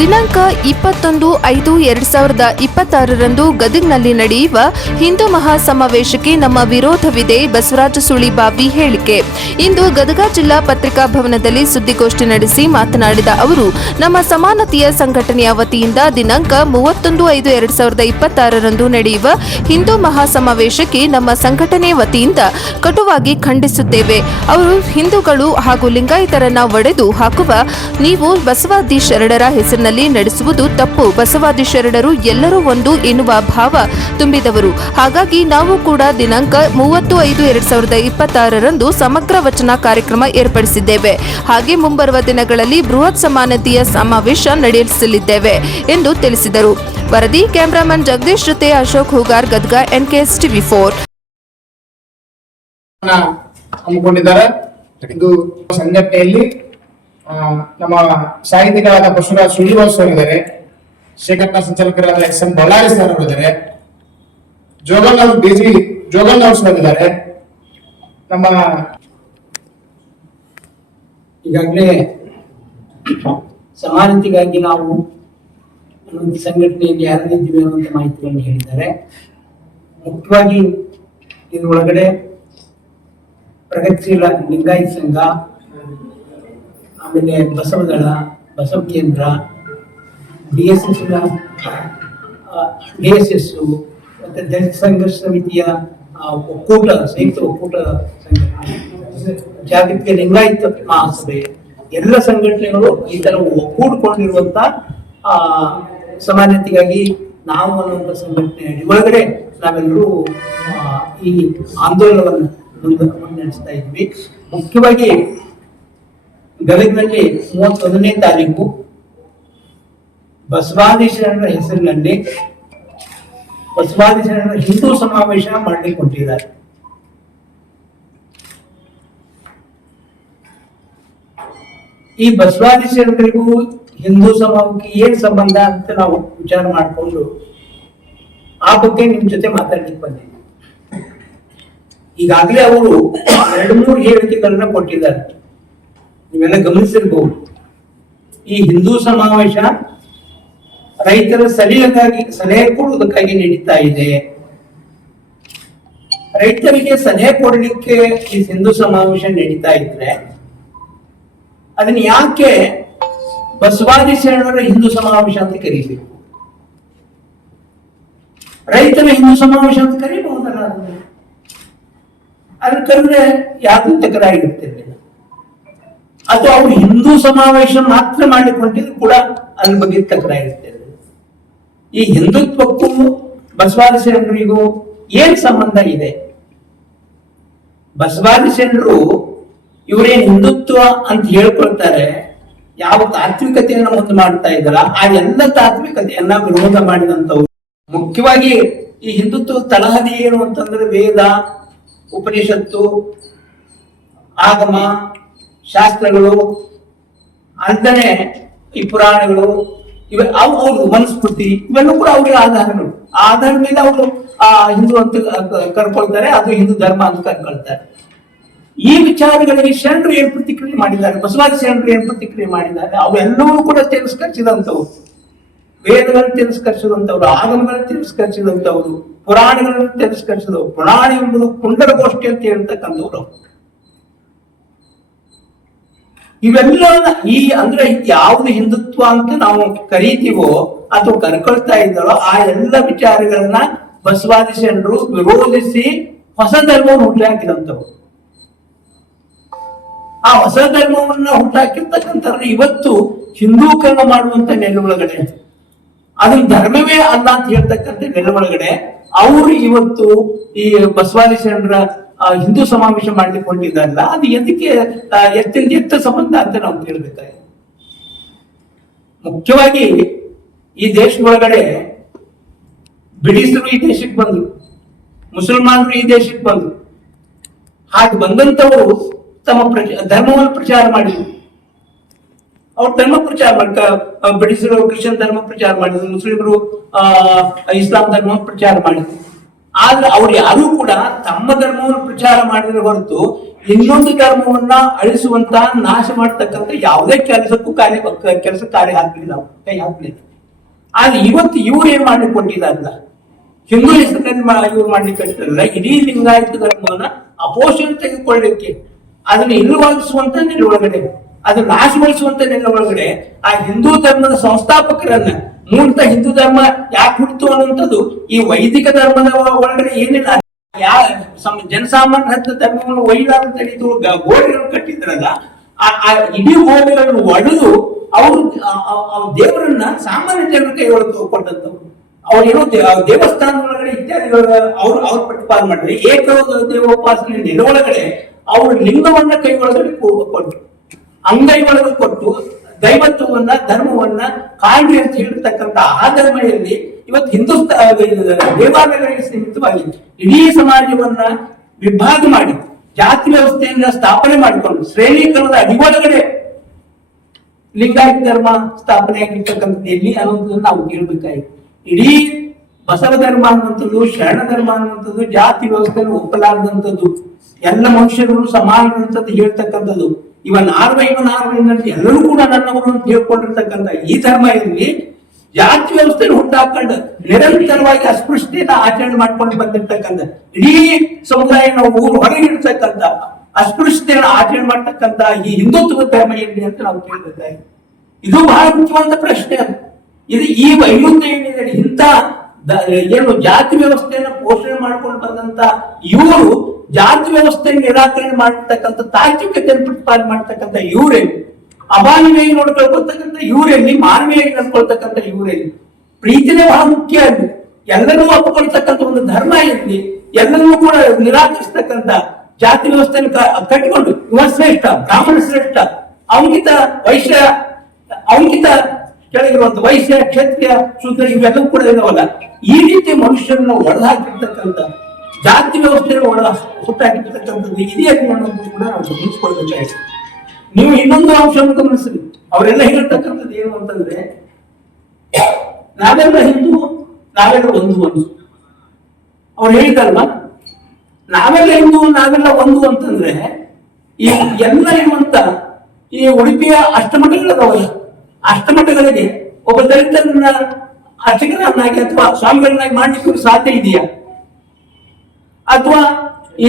ದಿನಾಂಕ 21/5/2026 ಗದಗ್ನಲ್ಲಿ ನಡೆಯುವ ಹಿಂದೂ ಮಹಾಸಮಾವೇಶಕ್ಕೆ ನಮ್ಮ ವಿರೋಧವಿದೆ. ಬಸವರಾಜ ಸುಳಿಬಾವಿ ಹೇಳಿಕೆ. ಇಂದು ಗದಗ ಜಿಲ್ಲಾ ಪತ್ರಿಕಾ ಭವನದಲ್ಲಿ ಸುದ್ದಿಗೋಷ್ಠಿ ನಡೆಸಿ ಮಾತನಾಡಿದ ಅವರು, ನಮ್ಮ ಸಮಾನತೆಯ ಸಂಘಟನೆಯ ವತಿಯಿಂದ ದಿನಾಂಕ 31/5/2026 ನಡೆಯುವ ಹಿಂದೂ ಮಹಾಸಮಾವೇಶಕ್ಕೆ ನಮ್ಮ ಸಂಘಟನೆ ವತಿಯಿಂದ ಕಟುವಾಗಿ ಖಂಡಿಸುತ್ತೇವೆ. ಅವರು ಹಿಂದೂಗಳು ಹಾಗೂ ಲಿಂಗಾಯತರನ್ನ ಒಡೆದು ಹಾಕುವ ನೀವು ಬಸವಾದಿ ಶರಣರ ಹೆಸರಿನಲ್ಲಿ ನಡೆಸುವುದು ತಪ್ಪು. ಬಸವಾದಿ ಶರಣರು ಎಲ್ಲರೂ ಒಂದು ಎನ್ನುವ ಭಾವ ತುಂಬಿದವರು. ಹಾಗಾಗಿ ನಾವು ಕೂಡ ದಿನಾಂಕ 30/5/2026 ಸಮಗ್ರ ವಚನ ಕಾರ್ಯಕ್ರಮ ಏರ್ಪಡಿಸಿದ್ದೇವೆ. ಹಾಗೆ ಮುಂಬರುವ ದಿನಗಳಲ್ಲಿ ಬೃಹತ್ ಸಮಾನತೆಯ ಸಮಾವೇಶ ನಡೆಸಲಿದ್ದೇವೆ ಎಂದು ತಿಳಿಸಿದರು. ವರದಿ ಕ್ಯಾಮರಾಮನ್ ಜಗದೀಶ್ ಜೊತೆ ಅಶೋಕ್ ಹೂಗಾರ್, ಗದಗ, NKS TV4. ಹಮ್ಮಿಕೊಂಡಿದ್ದಾರೆ. ಇದು ಸಂಘಟನೆಯಲ್ಲಿ ನಮ್ಮ ಸಾಹಿತಿಗಳಾದ ಬಸವರಾಜ ಸುಳಿಬಾವಿ ಸರ್ ಇದ್ದಾರೆ, ಶೇಖರ್ನ ಸಂಚಾಲಕರಾದ SM ಬಳ್ಳಾರಿ ಸರ್ ಅವರು ಇದ್ದಾರೆ, DG ಜೋಗಲ್ ಅವರು ಸರ್ ಇದ್ದಾರೆ. ನಮ್ಮ ಈಗಾಗಲೇ ಸಮಾನತೆಗಾಗಿ ನಾವು ಸಂಘಟನೆಯಲ್ಲಿ ಯಾರಿದ್ದೀವಿ ಅನ್ನುವಂಥ ಮಾಹಿತಿಯನ್ನು ಹೇಳಿದ್ದಾರೆ. ಮುಖ್ಯವಾಗಿ ಇದರೊಳಗಡೆ ಪ್ರಗತಿಶೀಲ ಲಿಂಗಾಯತ ಸಂಘ, ಆಮೇಲೆ ಬಸವದಳ, ಬಸವ ಕೇಂದ್ರ, DSS ಮತ್ತೆ ದಲಿತ ಸಂಘರ್ಷ ಸಮಿತಿಯ ಒಕ್ಕೂಟ, ಸಂಯುಕ್ತ ಒಕ್ಕೂಟ ಸಂಘಟನೆ, ಜಾಗತಿಕ ಲಿಂಗಾಯತ ಮಹಾಸಭೆ, ಎಲ್ಲ ಸಂಘಟನೆಗಳು ಈ ತರ ಒಕ್ಕೂಡಿಕೊಂಡಿರುವಂತ ಸಮಾನತೆಗಾಗಿ ನಾವು ಅನ್ನುವಂಥ ಸಂಘಟನೆ ಒಳಗಡೆ ನಾವೆಲ್ಲರೂ ಈ ಆಂದೋಲನವನ್ನು ಮುನ್ನಡೆಸ್ತಾ ಇದ್ವಿ. ಮುಖ್ಯವಾಗಿ ಗದಗಿನಲ್ಲಿ 31ನೇ ತಾರೀಕು ಬಸವಾದಿ ಶರಣರ ಹೆಸರಿನಲ್ಲಿ ಬಸವಾದಿ ಶರಣರ ಹಿಂದೂ ಸಮಾವೇಶ ಮಾಡಲಿಕ್ಕೆ ಹೊಂಟಿದ್ದಾರೆ. ಈ ಬಸವಾದಿ ಶರಣರಿಗೂ ಹಿಂದೂ ಸಮಾಜಕ್ಕೆ ಏನ್ ಸಂಬಂಧ ಅಂತ ನಾವು ವಿಚಾರ ಮಾಡಿಕೊಂಡು ಆ ಬಗ್ಗೆ ನಿಮ್ ಜೊತೆ ಮಾತಾಡ್ಲಿಕ್ಕೆ ಬಂದಿದ್ದೀವಿ. ಈಗಾಗಲೇ ಅವರು 2-3 ಹೇಳಿಕೆಗಳನ್ನ ಕೊಟ್ಟಿದ್ದಾರೆ, ನೀವೆಲ್ಲ ಗಮನಿಸಿರ್ಬಹುದು. ಈ ಹಿಂದೂ ಸಮಾವೇಶ ರೈತರ ಸಲಹೆ ಕೊಡುವುದಕ್ಕಾಗಿ ನಡೀತಾ ಇದೆ. ರೈತರಿಗೆ ಸಲಹೆ ಕೊಡಲಿಕ್ಕೆ ಈ ಹಿಂದೂ ಸಮಾವೇಶ ನಡೀತಾ ಇದ್ರೆ ಅದನ್ನ ಯಾಕೆ ಬಸವಾದಿ ಶರಣರ ಹಿಂದೂ ಸಮಾವೇಶ ಅಂತ ಕರೀಬೇಕು? ರೈತರ ಹಿಂದೂ ಸಮಾವೇಶ ಅಂತ ಕರೀಬಹುದಲ್ಲ? ಅದನ್ನ ಕರೆದ್ರೆ ಯಾವ್ದು ತಕರಾಗಿರ್ತಿರ್ಲಿಲ್ಲ. ಅಥವಾ ಅವ್ರು ಹಿಂದೂ ಸಮಾವೇಶ ಮಾತ್ರ ಮಾಡಿಕೊಂಡಿದ್ರು ಕೂಡ ಅದ್ರ ಬಗ್ಗೆ ತಕರಾಗಿರ್ತಿರ್ಲಿಲ್ಲ. ಈ ಹಿಂದುತ್ವಕ್ಕೂ ಬಸವಾದಿ ಶರಣರಿಗೂ ಏನ್ ಸಂಬಂಧ ಇದೆ? ಬಸವಾದಿ ಶರಣರು ಇವರೇನ್ ಹಿಂದುತ್ವ ಅಂತ ಹೇಳ್ಕೊಳ್ತಾರೆ, ಯಾವ ತಾತ್ವಿಕತೆಯನ್ನ ಮುಂದೆ ಮಾಡ್ತಾ ಇದ್ದಾರ ಆ ಎಲ್ಲ ತಾತ್ವಿಕತೆಯನ್ನ ವಿರೋಧ ಮಾಡಿದಂತವ್ರು. ಮುಖ್ಯವಾಗಿ ಈ ಹಿಂದುತ್ವ ತಳಹದಿ ಏನು ಅಂತಂದ್ರೆ ವೇದ, ಉಪನಿಷತ್ತು, ಆಗಮ ಶಾಸ್ತ್ರಗಳು, ಅಂತಾನೆ ಈ ಪುರಾಣಗಳು, ಅವ್ರ ಮನುಸ್ಮೃತಿ, ಇವೆಲ್ಲೂ ಕೂಡ ಅವ್ರಿಗೆ ಆಧಾರಗಳು. ಆಧಾರ ಮೇಲೆ ಅವರು ಹಿಂದೂ ಅಂತ ಕರ್ಕೊಳ್ತಾರೆ, ಅದು ಹಿಂದೂ ಧರ್ಮ ಅಂತ ಕರ್ಕೊಳ್ತಾರೆ. ಈ ವಿಚಾರಗಳಿಗೆ ಶರಣರು ಏನ್ ಪ್ರತಿಕ್ರಿಯೆ ಮಾಡಿದ್ದಾರೆ, ಬಸವಾದಿ ಶರಣರು ಏನ್ ಪ್ರತಿಕ್ರಿಯೆ ಮಾಡಿದ್ದಾರೆ, ಅವೆಲ್ಲವೂ ಕೂಡ ತಿರಸ್ಕರಿಸಿದಂಥವ್ರು. ವೇದಗಳನ್ನು ತಿರಸ್ಕರಿಸಿದಂಥವ್ರು, ಆಗಮಗಳನ್ನು ತಿರಸ್ಕರಿಸಿದಂಥವ್ರು, ಪುರಾಣಗಳನ್ನು ತಿರಸ್ಕರಿಸಿದವರು. ಪುರಾಣ ಎಂಬುದು ಕುಂಡಲಗೋಷ್ಠಿ ಅಂತ ಹೇಳ್ತಕ್ಕಂಥವ್ರು. ಇವೆಲ್ಲ ಅಂದ್ರೆ ಯಾವ್ದು ಹಿಂದುತ್ವ ಅಂತ ನಾವು ಕರೀತೀವೋ ಅಥವಾ ಕರ್ಕೊಳ್ತಾ ಇದ್ದಾರೋ ಆ ಎಲ್ಲ ವಿಚಾರಗಳನ್ನ ಬಸವಾದಿ ಶರಣರು ವಿರೋಧಿಸಿ ಹೊಸ ಧರ್ಮವನ್ನು ಹುಟ್ಟಾಕಿದಂಥವ್ರು. ಆ ಹೊಸ ಧರ್ಮವನ್ನ ಹುಟ್ಟಾಕಿರ್ತಕ್ಕಂಥ ಇವತ್ತು ಹಿಂದೂಕರಣ ಮಾಡುವಂತ ನೆಲೊಳಗಡೆ, ಅದನ್ನ ಧರ್ಮವೇ ಅಲ್ಲ ಅಂತ ಹೇಳ್ತಕ್ಕಂಥ ನೆಲೊಳಗಡೆ ಅವರು ಇವತ್ತು ಈ ಬಸವಾದಿ ಶರಣರ ಹಿಂದೂ ಸಮಾವೇಶ ಮಾಡ್ಲಿಕ್ಕೆ ಹೊಂಟಿದ್ದಾರಲ್ಲ, ಅದು ಎತ್ತ ಸಂಬಂಧ ಅಂತ ನಾವು ಕೇಳಬೇಕಾಗಿದೆ. ಮುಖ್ಯವಾಗಿ ಈ ದೇಶದೊಳಗಡೆ ಬ್ರಿಟಿಷರು ಈ ದೇಶಕ್ಕೆ ಬಂದ್ರು, ಮುಸಲ್ಮಾನರು ಈ ದೇಶಕ್ಕೆ ಬಂದ್ರು. ಹಾಗೆ ಬಂದಂತವರು ತಮ್ಮ ಧರ್ಮವನ್ನು ಪ್ರಚಾರ ಮಾಡಿದ್ರು. ಅವ್ರು ಧರ್ಮ ಪ್ರಚಾರ ಬ್ರಿಟಿಷರು ಕ್ರಿಶ್ಚಿಯನ್ ಧರ್ಮ ಪ್ರಚಾರ ಮಾಡಿದ್ರು, ಮುಸ್ಲಿಮರು ಇಸ್ಲಾಂ ಧರ್ಮ ಪ್ರಚಾರ ಮಾಡಿದ್ರು. ಆದ್ರೆ ಅವ್ರು ಯಾರು ಕೂಡ ತಮ್ಮ ಧರ್ಮವನ್ನು ಪ್ರಚಾರ ಮಾಡಿದ್ರೆ ಹೊರತು ಇನ್ನೊಂದು ಧರ್ಮವನ್ನ ಅಳಿಸುವಂತ ನಾಶ ಮಾಡ್ತಕ್ಕಂಥ ಯಾವುದೇ ಕೆಲಸ ಕಾರ್ಯ ಹಾಕ್ಲಿಲ್ಲ, ಕೈ ಹಾಕ್ಲಿಲ್ಲ. ಆದ್ರೆ ಇವತ್ತು ಇವ್ರು ಏನ್ ಮಾಡ್ಲಿಕ್ಕೆ ಕೊಟ್ಟಿದ್ದಾರಲ್ಲ, ಹಿಂದೂ ಹೆಸರಿನಲ್ಲಿ ಇವ್ರು ಮಾಡ್ಲಿಕ್ಕೆ ಇರ್ತಾರಲ್ಲ, ಇಡೀ ಲಿಂಗಾಯತ ಧರ್ಮವನ್ನ ಅಪೋಷಣೆ ತೆಗೆದುಕೊಳ್ಳಲಿಕ್ಕೆ, ಅದನ್ನ ಇಲ್ಲವಾಗಿಸುವಂತ ನೆಲೆ ಒಳಗಡೆ, ಅದನ್ನ ನಾಶಗೊಳಿಸುವಂತ ನೆಲೆ ಒಳಗಡೆ ಆ ಹಿಂದೂ ಧರ್ಮದ ಸಂಸ್ಥಾಪಕರನ್ನ, ಮೂಲತಃ ಹಿಂದೂ ಧರ್ಮ ಯಾಕೆ ಹುಟ್ಟಿತು ಅನ್ನುವಂಥದ್ದು ಈ ವೈದಿಕ ಧರ್ಮದ ಒಳಗಡೆ ಏನಿಲ್ಲ, ಜನಸಾಮಾನ್ಯ ಧರ್ಮವನ್ನು ಒಯ್ಲಾರ ತಿಳಿದು ಗೋಡೆಗಳನ್ನು ಕಟ್ಟಿದ್ರಲ್ಲ, ಆ ಇಡೀ ಗೋಡೆಗಳನ್ನು ಒಡೆದು ಅವರು ದೇವರನ್ನ ಸಾಮಾನ್ಯ ಜನರ ಕೈ ಒಳಗೆ ಕೊಟ್ಟಂತವ್ರು. ಅವ್ರೇನೋ ದೇವಸ್ಥಾನ ಒಳಗಡೆ ಇತ್ಯಾದಿಗಳ ಅವ್ರ ಪ್ರತಿಪಾದನೆ ಮಾಡಿದ್ರೆ, ಏಕ ದೇವೋಪಾಸನೆ ನೆಲೆ ಒಳಗಡೆ ಅವರು ಲಿಂಗವನ್ನ ಕೈ ಒಳಗಡೆ ಕೊಟ್ಟು, ಅಂಗೈ ಒಳಗೆ ಕೊಟ್ಟು ದೈವತ್ವವನ್ನ ಧರ್ಮವನ್ನ ಕಾಣ್ರಿ ಅಂತ ಹೇಳಿರ್ತಕ್ಕಂಥ ಆ ಧರ್ಮದಲ್ಲಿ ಇವತ್ತು ದೇವಾಲಯಗಳಿಗೆ ಸೀಮಿತವಾಗಿ ಇಡೀ ಸಮಾಜವನ್ನ ವಿಭಾಗ ಮಾಡಿ ಜಾತಿ ವ್ಯವಸ್ಥೆಯನ್ನ ಸ್ಥಾಪನೆ ಮಾಡಿಕೊಂಡು ಶ್ರೇಣೀಕರಣದ ಅಡಿಗೊಳಗಡೆ ಲಿಂಗಾಯತ ಧರ್ಮ ಸ್ಥಾಪನೆ ಆಗಿರ್ತಕ್ಕಂಥದ್ದು ಎಲ್ಲಿ ಅನ್ನೋದನ್ನ ನಾವು ಕೇಳಬೇಕಾಗಿತ್ತು. ಇಡೀ ಬಸವ ಧರ್ಮ ಅನ್ನುವಂಥದ್ದು, ಶರಣ ಧರ್ಮ ಅನ್ನುವಂಥದ್ದು ಜಾತಿ ವ್ಯವಸ್ಥೆಯನ್ನು ಒಪ್ಪಲಾರದಂಥದ್ದು, ಎಲ್ಲ ಮನುಷ್ಯರು ಸಮಾನವಂಥದ್ದು ಹೇಳ್ತಕ್ಕಂಥದ್ದು, ಇವನ್ ಎಲ್ಲರೂ ಕೂಡ ನನ್ನವರು ಅಂತ ಹೇಳ್ಕೊಂಡಿರ್ತಕ್ಕಂಥ ಈ ಧರ್ಮ ಇರಲಿ ಜಾತಿ ವ್ಯವಸ್ಥೆಯನ್ನು ಹುಟ್ಟಾಕೊಂಡು ನಿರಂತರವಾಗಿ ಅಸ್ಪೃಶ್ಯತೆಯನ್ನು ಆಚರಣೆ ಮಾಡ್ಕೊಂಡು ಬಂದಿರ್ತಕ್ಕಂಥ ಇಡೀ ಸಮುದಾಯ ನಾವು ಊರು ಹೊರಗಿರ್ತಕ್ಕಂಥ ಅಸ್ಪೃಶ್ಯತೆಯನ್ನು ಆಚರಣೆ ಮಾಡ್ತಕ್ಕಂಥ ಈ ಹಿಂದುತ್ವ ಧರ್ಮ ಏನಿದೆ ಅಂತ ನಾವು ಕೇಳಬೇಕಾಗಿ, ಇದು ಬಹಳ ಮುಖ್ಯವಾದ ಪ್ರಶ್ನೆ. ಇದು ಈ ವೈರುಧ್ಯ ಏನಿದೆ, ಇಂಥ ಏನು ಜಾತಿ ವ್ಯವಸ್ಥೆಯನ್ನು ಪೋಷಣೆ ಮಾಡ್ಕೊಂಡು ಬಂದಂತ ಇವರು ಜಾತಿ ವ್ಯವಸ್ಥೆ ನಿರಾಕರಣೆ ಮಾಡತಕ್ಕಂಥ ತಾತ್ವಿಕತೆಯನ್ನು ಪ್ರತಿಪಾದನೆ ಮಾಡ್ತಕ್ಕಂಥ ಇವರೇನು, ಅಮಾನವೀಯವಾಗಿ ನೋಡ್ಕೊಳ್ತಕ್ಕಂಥ ಇವರಲ್ಲಿ, ಮಾನವೀಯವಾಗಿ ನಡ್ಕೊಳ್ತಕ್ಕಂಥ ಇವರಲ್ಲಿ ಪ್ರೀತಿನೇ ಬಹಳ ಮುಖ್ಯ ಅಲ್ಲಿ. ಎಲ್ಲರೂ ಒಪ್ಪಿಕೊಳ್ತಕ್ಕಂಥ ಒಂದು ಧರ್ಮ ಇರಲಿ, ಎಲ್ಲರನ್ನೂ ಕೂಡ ನಿರಾಕರಿಸ್ತಕ್ಕಂಥ ಜಾತಿ ವ್ಯವಸ್ಥೆಯನ್ನು ಕಟ್ಟಿಕೊಂಡು ಇವ ಶ್ರೇಷ್ಠ, ಬ್ರಾಹ್ಮಣ ಶ್ರೇಷ್ಠ, ಅವನಿಗಿಂತ ವೈಶ್ಯ, ಅವನಿಗಿಂತ ಕೆಳಗಿರುವಂತ ವೈಶ್ಯ, ಕ್ಷತ್ರಿಯ, ಶೂದ್ರ ಇವೆಲ್ಲವೂ ಕೂಡ ಇದಾವಲ್ಲ, ಈ ರೀತಿ ಮನುಷ್ಯರನ್ನ ಒಡೆದಾಕಿರ್ತಕ್ಕಂಥ ಜಾತಿ ವ್ಯವಸ್ಥೆಯನ್ನು ಹುಟ್ಟಾಕಿರ್ತಕ್ಕಂಥದ್ದು ಇದೆಯಲ್ಲ ಅನ್ನೋದು ಕೂಡ ನಾವು ಗಮನಿಸ್ಕೊಳ್ಬೇಕಾಗಿದೆ. ನೀವು ಇನ್ನೊಂದು ಅಂಶವನ್ನು ಗಮನಿಸ್ರಿ, ಅವರೆಲ್ಲ ಹೇಳ್ತಕ್ಕಂಥದ್ದು ಏನು ಅಂತಂದ್ರೆ ನಾವೆಲ್ಲ ಹಿಂದೂ, ನಾವೆಲ್ಲ ಒಂದು. ಅವ್ರು ಹೇಳಿದಾರಲ್ಲ, ನಾವೆಲ್ಲ ಹಿಂದೂ, ನಾವೆಲ್ಲ ಒಂದು ಅಂತಂದ್ರೆ ಈ ಎಲ್ಲ ಇರುವಂತ ಈ ಉಡುಪಿಯ ಅಷ್ಟಮಠಗಳದಾವಲ್ಲ, ಅಷ್ಟಮಠಗಳಿಗೆ ಒಬ್ಬ ದಲಿತರನ್ನ ಅರ್ಚಕರನ್ನಾಗಿ ಅಥವಾ ಸ್ವಾಮಿಗಳನ್ನಾಗಿ ಮಾಡ್ಲಿಕ್ಕೆ ಸಾಧ್ಯ ಇದೆಯಾ? ಅಥವಾ ಈ